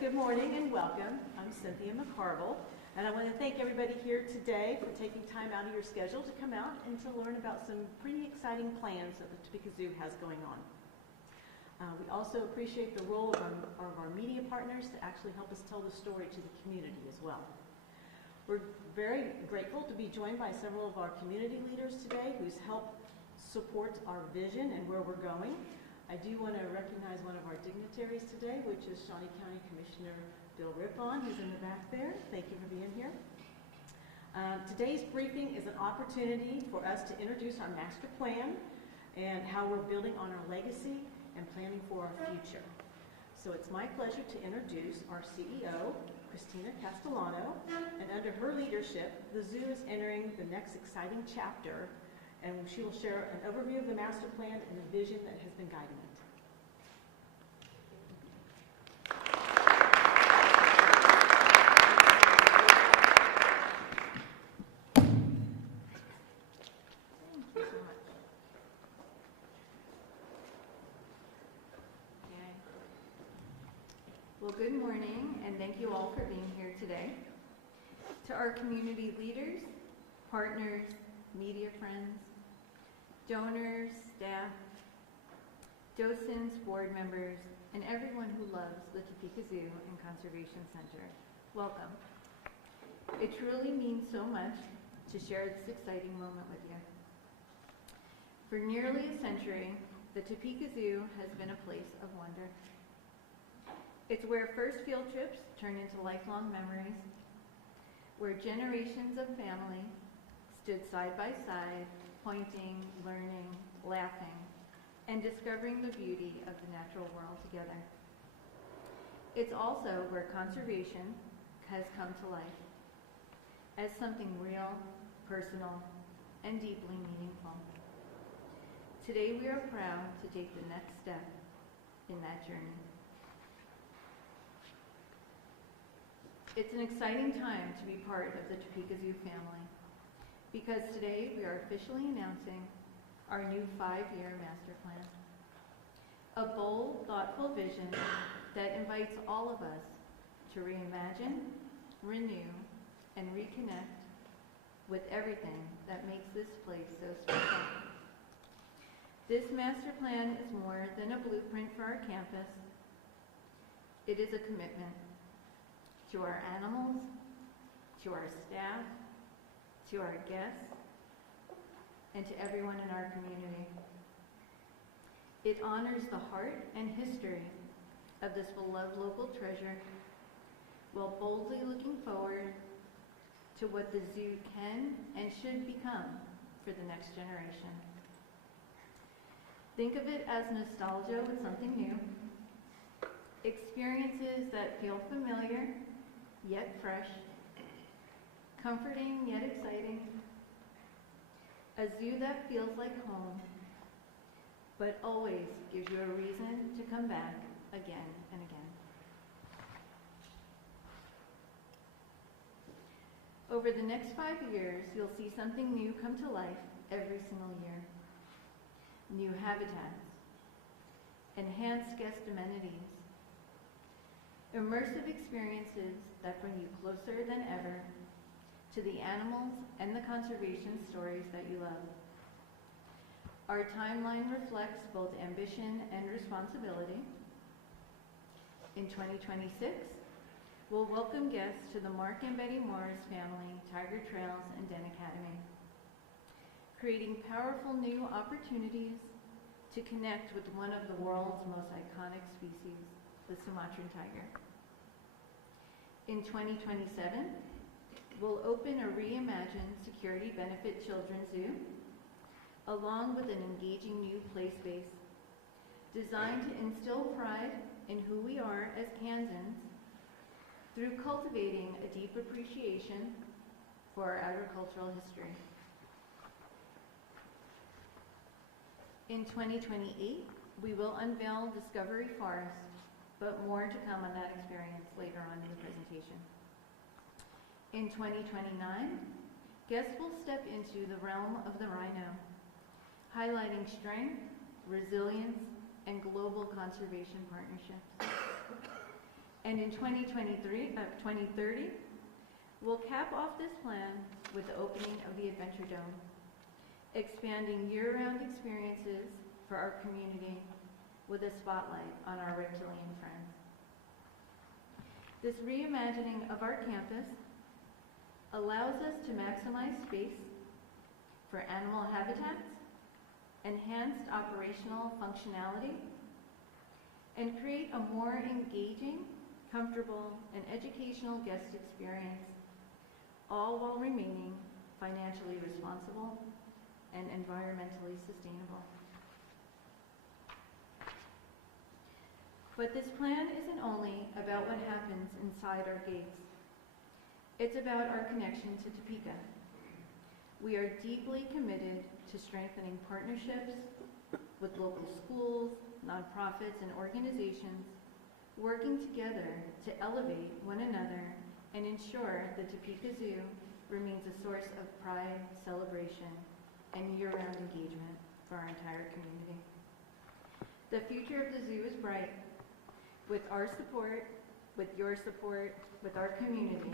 Good morning and welcome. I'm Cynthia McCarville, and I want to thank everybody here today for taking time out of your schedule to come out and to learn about some pretty exciting plans that the Topeka Zoo has going on. We also appreciate the role of our media partners to actually help us tell the story to the community as well. We're very grateful to be joined by several of our community leaders today whose help support our vision and where we're going. I do want to recognize one of our dignitaries today, which is Shawnee County Commissioner Bill Rippon, who's in the back there. Thank you for being here. Today's briefing is an opportunity for us to introduce our master plan and how we're building on our legacy and planning for our future. So it's my pleasure to introduce our CEO, Christina Castellano, and under her leadership, the zoo is entering the next exciting chapter, and she will share an overview of the master plan and the vision that has been guiding it. Thank you so much. Okay. Well, good morning, and thank you all for being here today. To our community leaders, partners, media friends, donors, staff, docents, board members, and everyone who loves the Topeka Zoo and Conservation Center, welcome. It truly means so much to share this exciting moment with you. For nearly a century, the Topeka Zoo has been a place of wonder. It's where first field trips turn into lifelong memories, where generations of family stood side by side, pointing, learning, laughing, and discovering the beauty of the natural world together. It's also where conservation has come to life as something real, personal, and deeply meaningful. Today we are proud to take the next step in that journey. It's an exciting time to be part of the Topeka Zoo family, because today we are officially announcing our new 5-year master plan. A bold, thoughtful vision that invites all of us to reimagine, renew, and reconnect with everything that makes this place so special. This master plan is more than a blueprint for our campus. It is a commitment to our animals, to our staff, to our guests, and to everyone in our community. It honors the heart and history of this beloved local treasure, while boldly looking forward to what the zoo can and should become for the next generation. Think of it as nostalgia with something new, experiences that feel familiar yet fresh, comforting yet exciting, a zoo that feels like home, but always gives you a reason to come back again and again. Over the next 5 years, you'll see something new come to life every single year. New habitats, enhanced guest amenities, immersive experiences that bring you closer than ever to the animals and the conservation stories that you love. Our timeline reflects both ambition and responsibility. In 2026, we'll welcome guests to the Mark and Betty Morris family Tiger Trails and Den Academy, creating powerful new opportunities to connect with one of the world's most iconic species, the Sumatran tiger. In 2027, we'll open a reimagined security benefit children's zoo, along with an engaging new play space designed to instill pride in who we are as Kansans through cultivating a deep appreciation for our agricultural history. In 2028, we will unveil Discovery Forest, but more to come on that experience later on in the presentation. In 2029, guests will step into the realm of the rhino, highlighting strength, resilience, and global conservation partnerships. And And in 2030, we'll cap off this plan with the opening of the Adventure Dome, expanding year-round experiences for our community with a spotlight on our reptilian friends. This reimagining of our campus allows us to maximize space for animal habitats, enhanced operational functionality, and create a more engaging, comfortable, and educational guest experience, all while remaining financially responsible and environmentally sustainable. But this plan isn't only about what happens inside our gates. It's about our connection to Topeka. We are deeply committed to strengthening partnerships with local schools, nonprofits, and organizations, working together to elevate one another and ensure the Topeka Zoo remains a source of pride, celebration, and year-round engagement for our entire community. The future of the zoo is bright. With our support, with your support, with our community,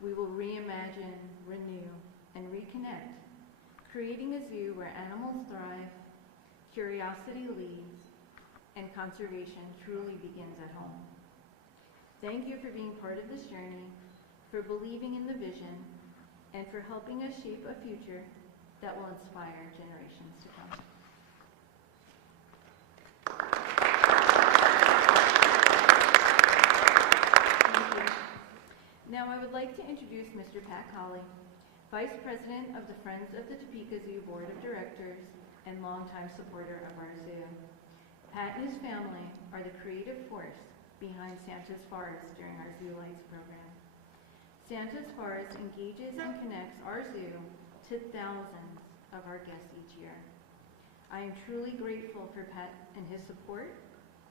we will reimagine, renew, and reconnect, creating a zoo where animals thrive, curiosity leads, and conservation truly begins at home. Thank you for being part of this journey, for believing in the vision, and for helping us shape a future that will inspire generations to come. Thank you. Now I would like to introduce Mr. Pat Colley, Vice President of the Friends of the Topeka Zoo Board of Directors and longtime supporter of our zoo. Pat and his family are the creative force behind Santa's Forest during our Zoo Lights program. Santa's Forest engages and connects our zoo to thousands of our guests each year. I am truly grateful for Pat and his support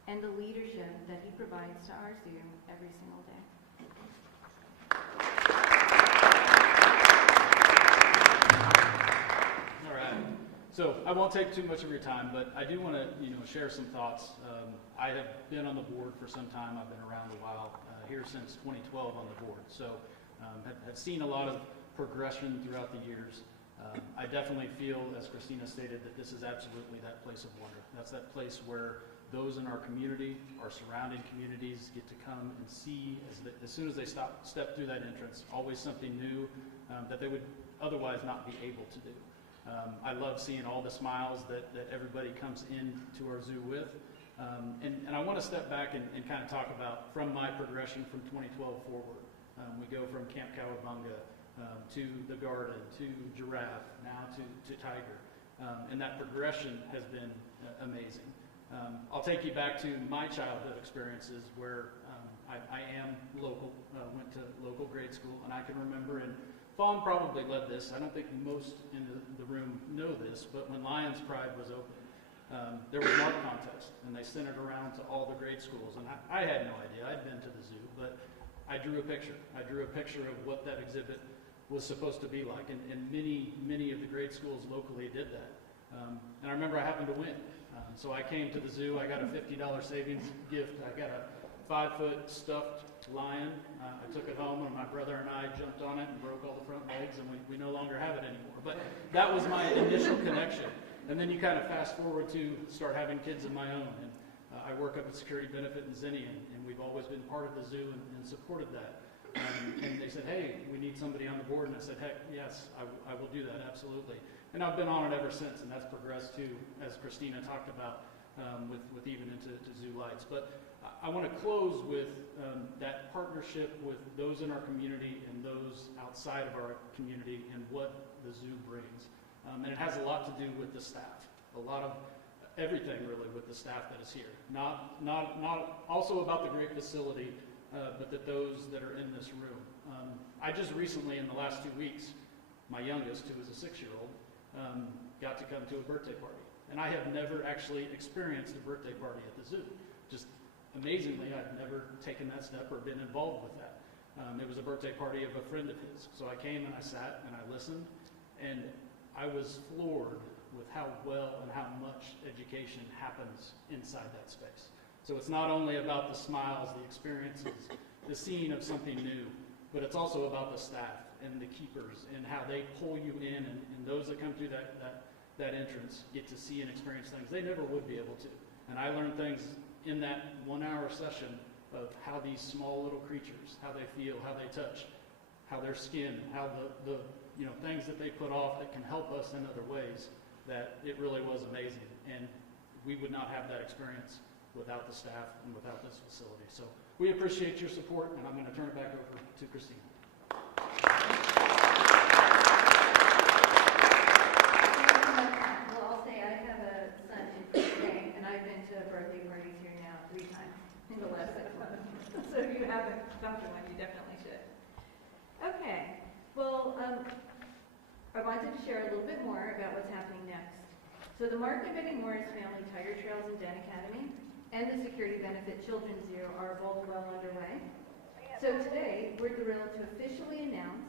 and the leadership that he provides to our zoo every single day. All right. So I won't take too much of your time, but I do want to, share some thoughts. I have been on the board for some time. I've been around a while, here since 2012 on the board. So have seen a lot of progression throughout the years. I definitely feel, as Christina stated, that this is absolutely that place of wonder. That's that place where those in our community, our surrounding communities, get to come and see as soon as they step through that entrance, always something new that they would otherwise not be able to do. I love seeing all the smiles that everybody comes into our zoo with. And I want to step back and kind of talk about from my progression from 2012 forward. We go from Camp Cowabunga to the garden, to giraffe, now to tiger. And that progression has been amazing. I'll take you back to my childhood experiences where I am local, went to local grade school, and I can remember, and Fawn probably led this, I don't think most in the room know this, but when Lions Pride was open, there was an art contest, and they sent it around to all the grade schools, and I had no idea. I'd been to the zoo, but I drew a picture. I drew a picture of what that exhibit was supposed to be like, and many of the grade schools locally did that. And I remember I happened to win. So I came to the zoo, I got a $50 savings gift, I got a 5-foot stuffed lion. I took it home, and my brother and I jumped on it and broke all the front legs, and we no longer have it anymore. But that was my initial connection. And then you kind of fast forward to start having kids of my own. And I work up at Security Benefit in Zinnia, and we've always been part of the zoo and supported that. And they said, hey, we need somebody on the board. And I said, heck, yes, I will do that, absolutely. And I've been on it ever since, and that's progressed too, as Christina talked about, with even into Zoo Lights. But I want to close with that partnership with those in our community and those outside of our community and what the zoo brings. And it has a lot to do with the staff, a lot of everything really with the staff that is here. Not also about the great facility, but that those that are in this room. I just recently, in the last 2 weeks, my youngest, who is a 6-year-old, got to come to a birthday party. And I have never actually experienced a birthday party at the zoo. Just amazingly, I've never taken that step or been involved with that. It was a birthday party of a friend of his. So I came and I sat and I listened, and I was floored with how well and how much education happens inside that space. So it's not only about the smiles, the experiences, the seeing of something new, but it's also about the staff and the keepers and how they pull you in, and those that come through that entrance get to see and experience things they never would be able to. And I learned things in that 1 hour session of how these small little creatures, how they feel, how they touch, how their skin, how the things that they put off that can help us in other ways, that it really was amazing. And we would not have that experience without the staff and without this facility. So we appreciate your support, and I'm going to turn it back over to Christina. Well, I'll say I have a son in first grade, and I've been to birthday parties here now 3 times in the last 6 months. So if you haven't come to one, you definitely should. Okay, well, I wanted to share a little bit more about what's happening next. So the Mark and Betty Morris Family Tire Trails and Den Academy and the Security Benefit Children's Zoo are both well underway. So today, we're thrilled to officially announce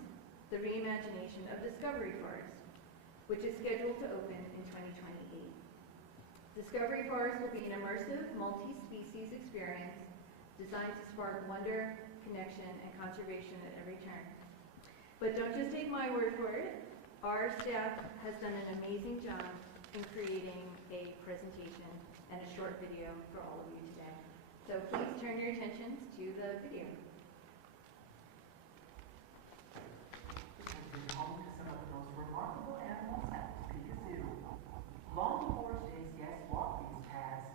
the reimagination of Discovery Forest, which is scheduled to open in 2028. Discovery Forest will be an immersive, multi-species experience designed to spark wonder, connection, and conservation at every turn. But don't just take my word for it. Our staff has done an amazing job in creating a presentation and a short video for all of you today. So please turn your attentions to the video. This has been home to some of the most remarkable animals at Topeka Zoo. Long before today's guests walked these paths,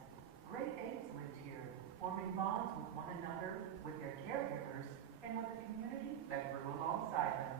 great apes lived here, forming bonds with one another, with their caregivers, and with the community that grew alongside them.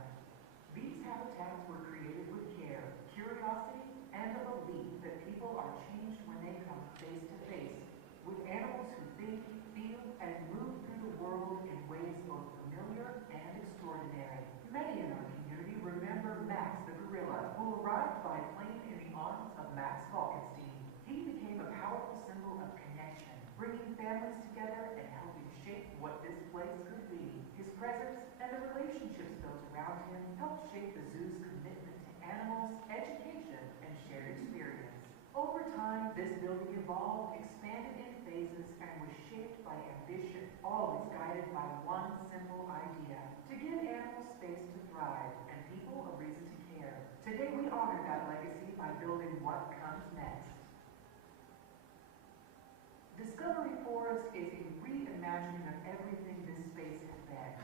These habitats were created with care, curiosity, and a belief that people are changed when they come face to face with animals who think, feel, and move through the world in ways both familiar and extraordinary. Many in our community remember Max the gorilla, who arrived by plane in the arms of Max Falkenstein. He became a powerful symbol of connection, bringing families together and helping shape what this place could be. His presence and the relationships built around him helped shape the zoo's commitment to animals, education, and shared experience. Over time, this building evolved, expanded in phases, and was shaped by ambition, always guided by one simple idea: to give animals space to thrive and people a reason to care. Today, we honor that legacy by building what comes next. Discovery Forest is a reimagining of everything this space has been,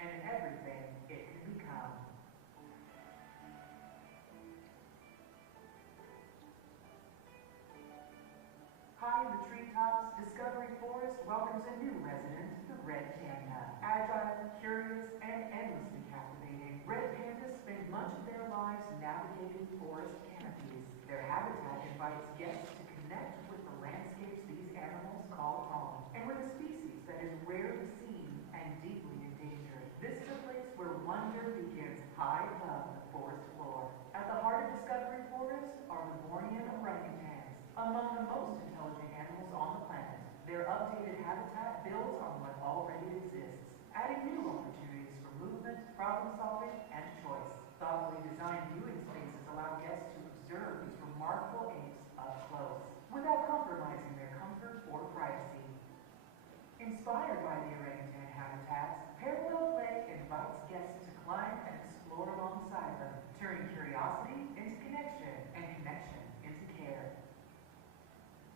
and everything it can become. High in the treetops, Discovery Forest welcomes a new resident, the red panda. Agile, curious, and endlessly captivating, red pandas spend much of their lives navigating forest canopies. Their habitat invites guests to connect with the landscapes these animals call home, and with a species that is rarely seen and deeply endangered. This is a place where wonder begins high above the forest floor. At the heart of Discovery Forest are the Bornean orangutans, among the most intelligent animals on the planet. Their updated habitat builds on what already exists, adding new opportunities for movement, problem solving, and choice. Thoughtfully designed viewing spaces allow guests to observe these remarkable apes up close, without compromising their comfort or privacy. Inspired by the orangutan habitats, Parallel Play invites guests to climb and explore alongside them, turning curiosity into connection and connection into care.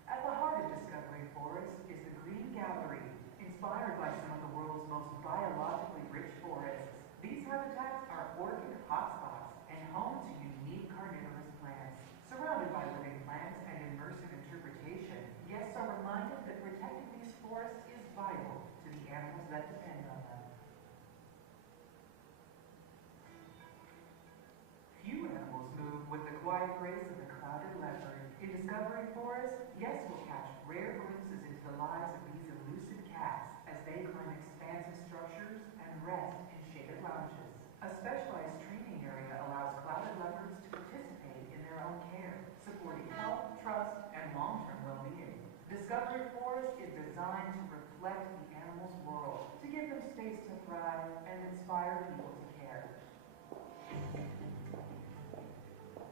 At the heart of Discovery Forest is the Green Gallery, inspired by some of the world's most biologically rich forests. These habitats are orchid hotspots and home to unique carnivorous plants. Surrounded by living plants and immersive interpretation, guests are reminded that protecting these forests is vital to the animals that depend on them. Few animals move with the quiet grace of the clouded leopard. In Discovery Forest, guests will catch rare glimpses into the lives of these elusive cats as they climb expansive structures and rest in shaded lounges. A specialized training area allows clouded leopards to participate in their own care, supporting health, trust, and long-term well-being. Discovery Forest is designed to reflect the animal's world, to give them space to thrive and inspire people to care.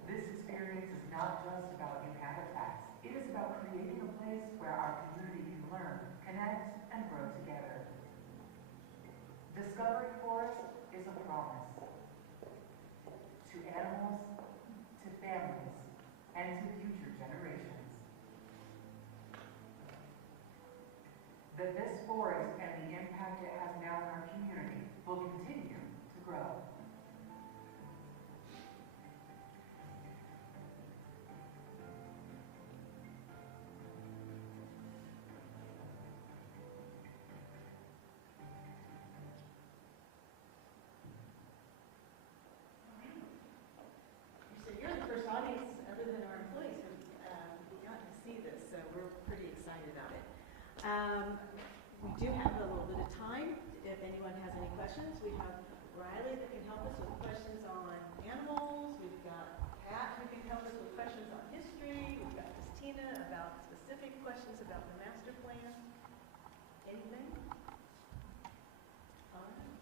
This experience is not just about new habitats. It is about creating a place where our community can learn, connect, and grow together. Discovery Forest is a promise to animals, to families, and to future generations. That this forest and the impact it has now in our community will continue to grow. So you're the first audience, other than our employees, who got to see this, so we're pretty excited about it. We do have a little bit of time. If anyone has any questions, we have Riley that can help us with questions on animals. We've got Pat who can help us with questions on history. We've got Christina about specific questions about the master plan. Anything? All right.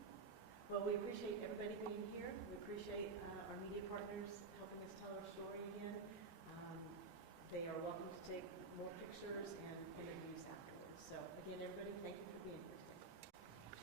Well, we appreciate everybody being here. We appreciate our media partners helping us tell our story again. They are welcome to take more pictures